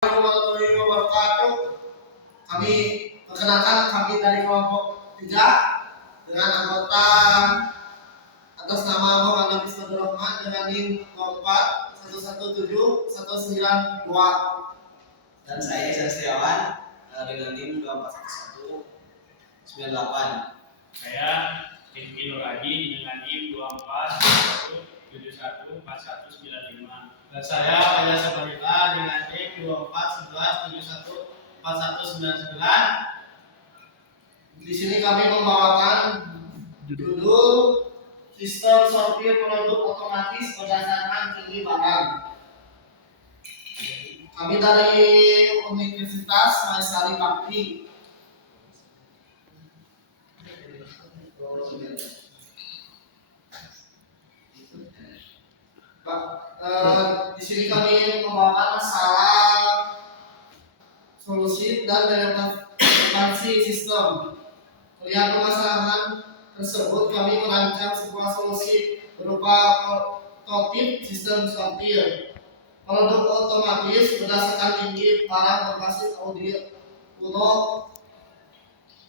Warahmatullahi wabarakatuh. Kami perkenalkan kami dari kelompok 3 dengan anggota atas nama Muhammad Nabi Rahman dengan NIM 4117192 dan saya Ihsan Setiawan dengan NIM 241198. Saya Rizky Nur Haji dengan NIM 2471714195. Dan saya Fajar Sabarita dengan NIM 2411714199. Di sini kami membawakan judul Sistem Sortir Produk Otomatis Berdasarkan Tinggi Barang. Kami dari Universitas Maisari Bakti. Di sini kami membawakan masalah solusi dan relevansi sistem. Melihat permasalahan tersebut, kami merancang sebuah solusi berupa prototip sistem sortir produk otomatis berdasarkan tinggi barang berbasis audio kuno.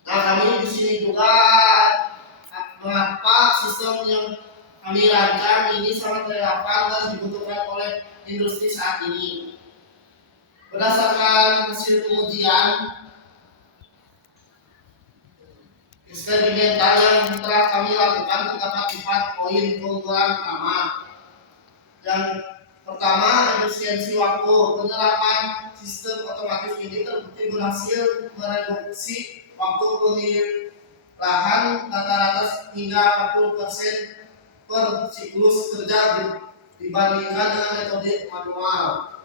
Nah, kami di sini juga mengapa sistem yang kami rancang ini sangat relevan dan dibutuhkan oleh industri saat ini. Berdasarkan hasil pengujian eksperimental yang telah kami lakukan, terdapat 4 poin keunggulan utama. Yang pertama, efisiensi waktu. Penerapan sistem otomatis ini terbukti berhasil mereduksi waktu pemilahan rata-rata hingga 40% per siklus kerja dibandingkan dengan metode manual.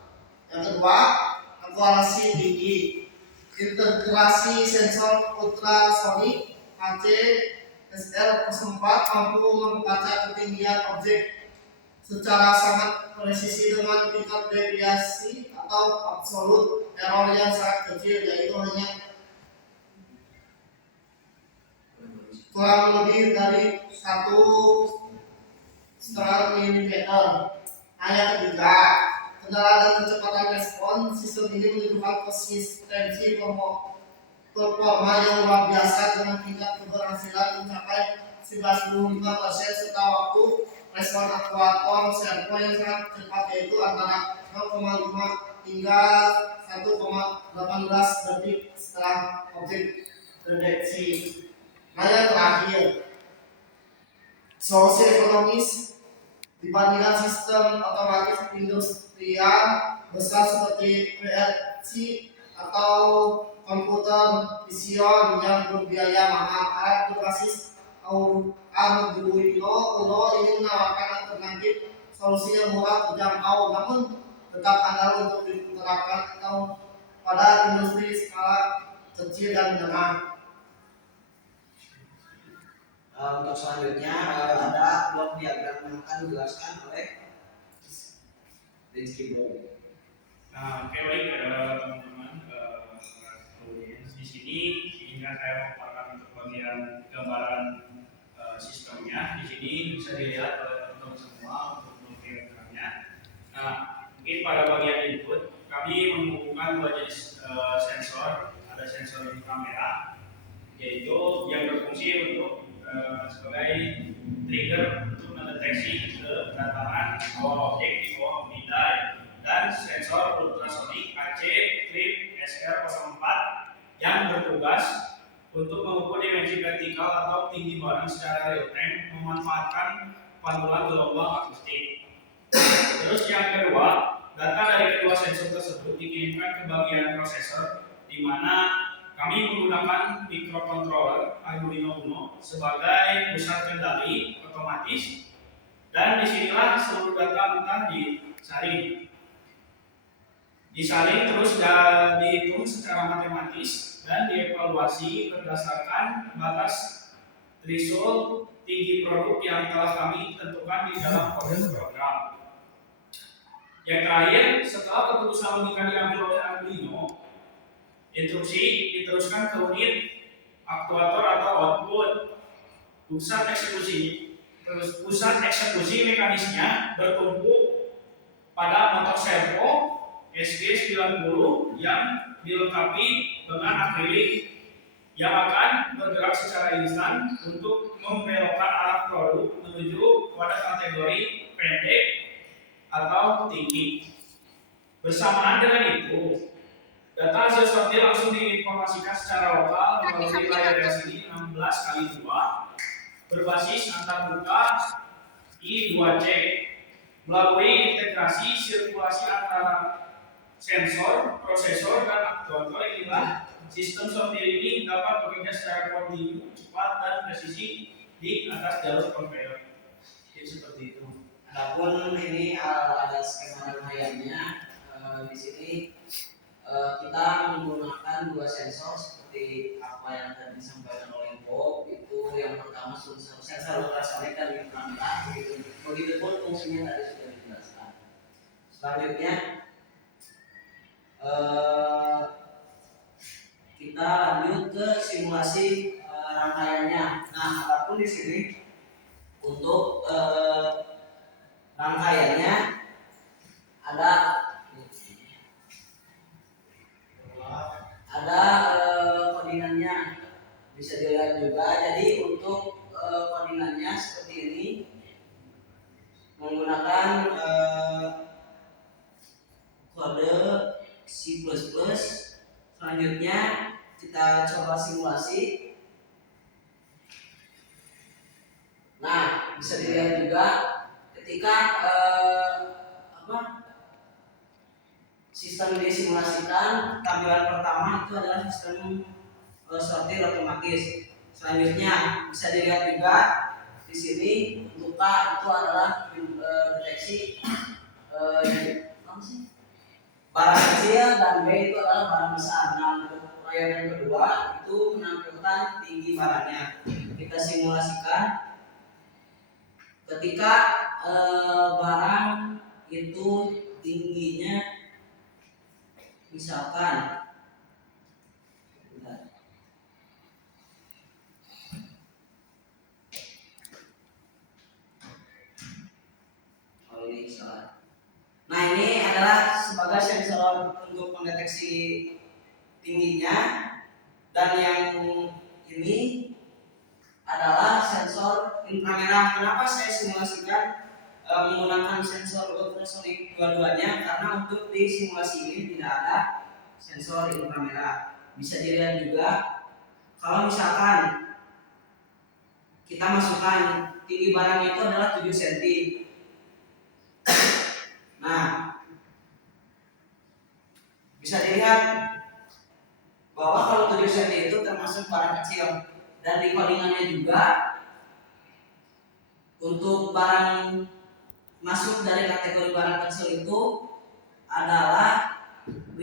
Yang kedua, akurasi tinggi. Integrasi sensor ultrasonik HC-SL04 mampu membaca ketinggian objek secara sangat presisi dengan tingkat deviasi atau absolut error yang sangat kecil, yaitu hanya kurang lebih dari 1,5 mm. Yang ketiga, kendala dan kecepatan respon. Sistem ini menunjukkan konsistensi performa yang luar biasa dengan tingkat keberhasilan mencapai 95% serta waktu respon aktuator servo yang sangat cepat, yaitu antara 0,5 hingga 1,18 detik setelah objek terdeteksi. Nah, yang terakhir, solusi ekonomis dibandingkan sistem otomatis industrial besar seperti PLC atau komputer vision yang berbiaya mahal. Alat berbasis Arduino Uno ini menawarkan alternatif solusi yang murah, terjangkau, namun tetap andal untuk diterapkan atau pada industri skala kecil dan menengah. Untuk selanjutnya ada blok diagram yang akan dijelaskan oleh Rizky Bro. Nah, oke, baik teman-teman. Di sini ingat saya memaparkan untuk bagian gambaran sistemnya. Di sini bisa dilihat oleh teman-teman semua untuk diagramnya. Nah, mungkin pada bagian input kami menghubungkan 2 jenis sensor. Ada sensor kamera, yaitu yang berfungsi untuk sebagai trigger untuk mendeteksi kedatangan awal objek di bawah pemindai, dan sensor ultrasonik HC-SL04 yang bertugas untuk mengukur dimensi vertikal atau tinggi barang secara real time memanfaatkan pantulan gelombang akustik. Terus yang kedua, data dari kedua sensor tersebut dikirimkan ke bagian prosesor, di mana kami menggunakan microcontroller Arduino Uno sebagai pusat kendali otomatis, dan disinilah seluruh data mentah disaring terus dan dihitung secara matematis dan dievaluasi berdasarkan batas threshold tinggi produk yang telah kami tentukan di dalam kode program. Yang terakhir, setelah keputusan logika diambil oleh Arduino, instruksi diteruskan ke unit aktuator atau output. Pusat eksekusi mekanisnya bertumpu pada motor servo SG90 yang dilengkapi dengan akrilik yang akan bergerak secara instan untuk membelokkan arah produk menuju pada kategori pendek atau tinggi. Bersamaan dengan itu, data hasil sortir langsung diinformasikan secara lokal melalui layar LCD 16x2 berbasis antarmuka I2C melalui integrasi sirkulasi antara sensor, prosesor, dan aktuator. Inilah sistem sortir ini dapat bekerja secara kontinu, cepat, dan presisi di atas jalur konveyor. Jadi seperti itu. Adapun ini ada skema rangkaiannya. Di sini kita menggunakan dua sensor seperti apa yang tadi disampaikan oleh Bob. Itu yang pertama sensor ultrasonik dan inframerah. Begitupun fungsinya tadi sudah dijelaskan. Selanjutnya kita lanjut ke simulasi rangkaiannya. Nah, adapun di sini untuk rangkaiannya ada koordinatnya, bisa dilihat juga. Jadi untuk koordinatnya seperti ini menggunakan kode C++. Selanjutnya kita coba simulasi. Nah, bisa dilihat juga ketika sistem disimulasikan, tampilan pertama itu adalah sistem sortir otomatis. Selanjutnya bisa dilihat juga di sini untuk K itu adalah deteksi barang kecil dan B itu adalah barang besar. Nah, untuk layar yang kedua itu menampilkan tinggi barangnya. Kita simulasikan ketika barang itu tingginya misalkan ini salah. Nah, ini adalah sebagai sensor untuk mendeteksi tingginya, dan yang ini adalah sensor inframerah. Kenapa saya simulasikan menggunakan sensor ultrasonik dua-duanya? Karena untuk di simulasi ini tidak ada sensor inframerah. Bisa dilihat juga kalau misalkan kita masukkan tinggi barang itu adalah 7 cm. Nah, bisa dilihat bahwa kalau 7 cm itu termasuk barang kecil, dan di codingannya juga untuk barang masuk dari kategori barang kecil itu adalah 5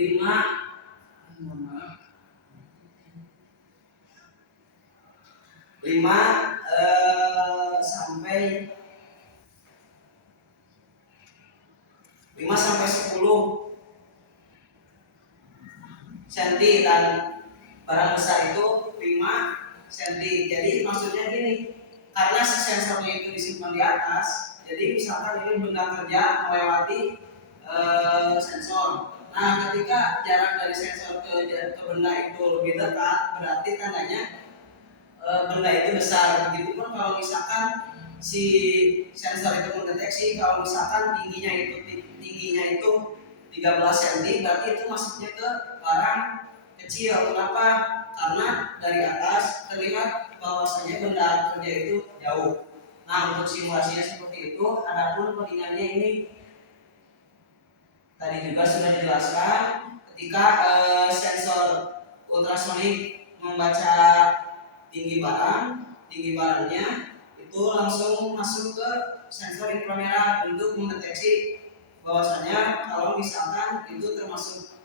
sampai 10 cm, dan barang besar itu 5 cm. Jadi maksudnya gini, karena si sensornya itu disimpan di atas, jadi misalkan ini benda kerja melewati sensor. Nah, ketika jarak dari sensor ke benda itu lebih dekat, berarti tandanya benda itu besar. Begitupun kalau misalkan si sensor itu mendeteksi kalau misalkan tingginya itu 13 cm, berarti itu masuknya ke barang kecil. Kenapa? Karena dari atas terlihat bahwasanya benda kerja itu jauh. Nah, untuk simulasinya seperti itu. Adapun codingannya ini tadi juga sudah dijelaskan. Ketika sensor ultrasonik membaca tinggi barangnya itu langsung masuk ke sensor inframerah untuk mendeteksi bahwasanya kalau misalkan itu termasuk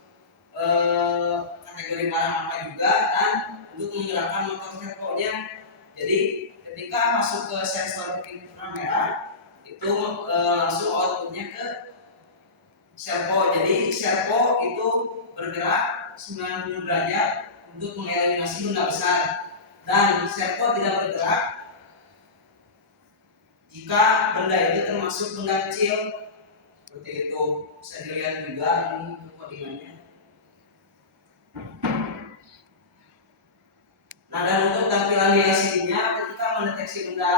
kategori barang apa juga, dan untuk menggerakkan motor servonya. Jadi ketika masuk ke sensor inframerah itu langsung outputnya ke servo. Jadi servo itu bergerak 90 derajat untuk mengeliminasi benda besar, dan servo tidak bergerak jika benda itu termasuk benda kecil. Seperti itu. Bisa dilihat juga ini codingannya. Nah, dan untuk tampilan di LCD-nya ketika mendeteksi benda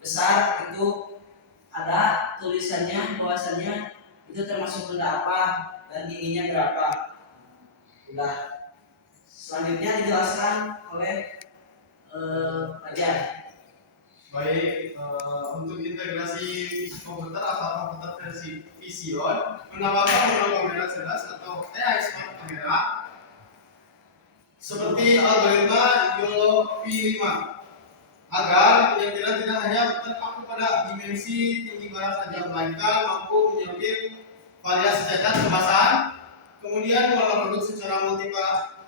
besar itu ada tulisannya bahwasannya itu termasuk benda apa dan tingginya berapa. Udah. Selanjutnya dijelaskan oleh Fajar. Baik, untuk integrasi komputer atau komputer versi Vision menambahkan modul kamera cerdas atau AI Smart Camera seperti algoritma YOLO V5 agar penyelenggara tidak hanya terpaku pada dimensi tinggi barang saja, melainkan mampu menyortir variasi cacat kemasan, kemudian mengolah produk secara multi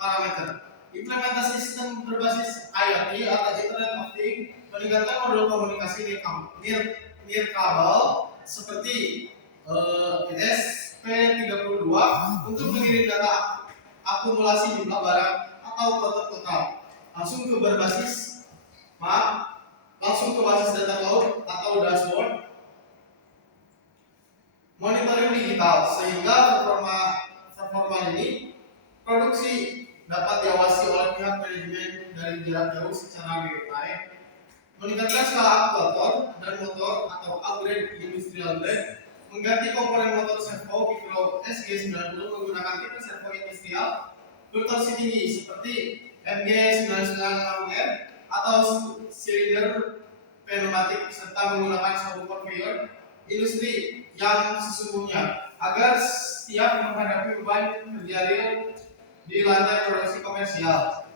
parameter. Implementasi sistem berbasis IoT atau Internet of Things meningkatkan modul komunikasi nirkabel seperti ESP32 untuk mengirim data akumulasi jumlah barang atau total langsung ke basis data cloud atau dashboard monitoring digital sehingga performa ini produksi dapat diawasi oleh pihak manajemen dari jarak jauh secara real time, meningkatkan skala aktuator dan motor atau upgrade industrial blade, mengganti komponen motor servo Micro SG90 menggunakan tipe servo industrial bertorsi tinggi seperti MG996R atau silinder pneumatik serta menggunakan sabuk conveyor industri yang sesungguhnya agar siap menghadapi beban kerja real di lantai produksi komersial.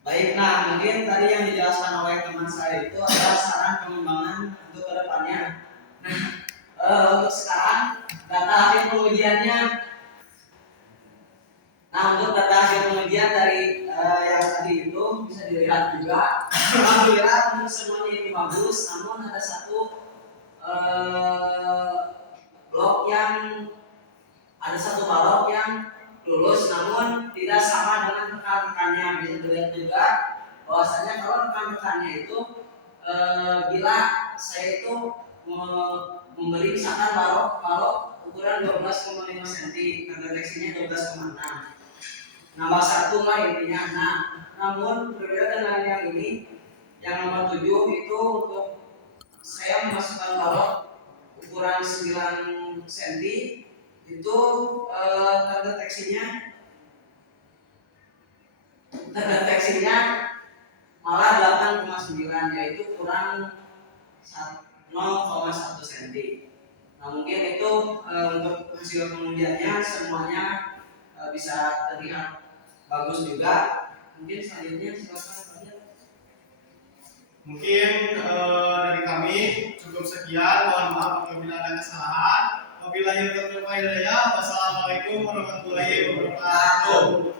Baik, nah mungkin tadi yang dijelaskan oleh teman saya itu adalah saran pengembangan untuk kedepannya. Nah, untuk sekarang data hasil pengujiannya. Nah, untuk data hasil pengujian dari yang tadi itu bisa dilihat juga. Alhamdulillah untuk semuanya itu bagus, namun ada satu balok yang lulus namun tidak sama dengan rekan-rekannya. Bisa dilihat juga bahwasanya kalau rekan-rekannya itu bila saya itu memberi misalkan balok ukuran 12,5 cm dan deteksinya 12,6, nambah satu lah intinya. Nah, namun berbeda dengan yang ini, yang nomor 7 itu untuk saya memasukkan balok ukuran 9 cm itu terdeteksinya malah 8,9, yaitu kurang 0,1 cm. Nah, mungkin itu untuk hasil pengujiannya semuanya bisa terlihat bagus juga. Mungkin selanjutnya silakan. Mungkin dari kami cukup sekian. Mohon maaf apabila ada kesalahan. Wabillahi taufiq wal hidayah. Wassalamualaikum warahmatullahi wabarakatuh.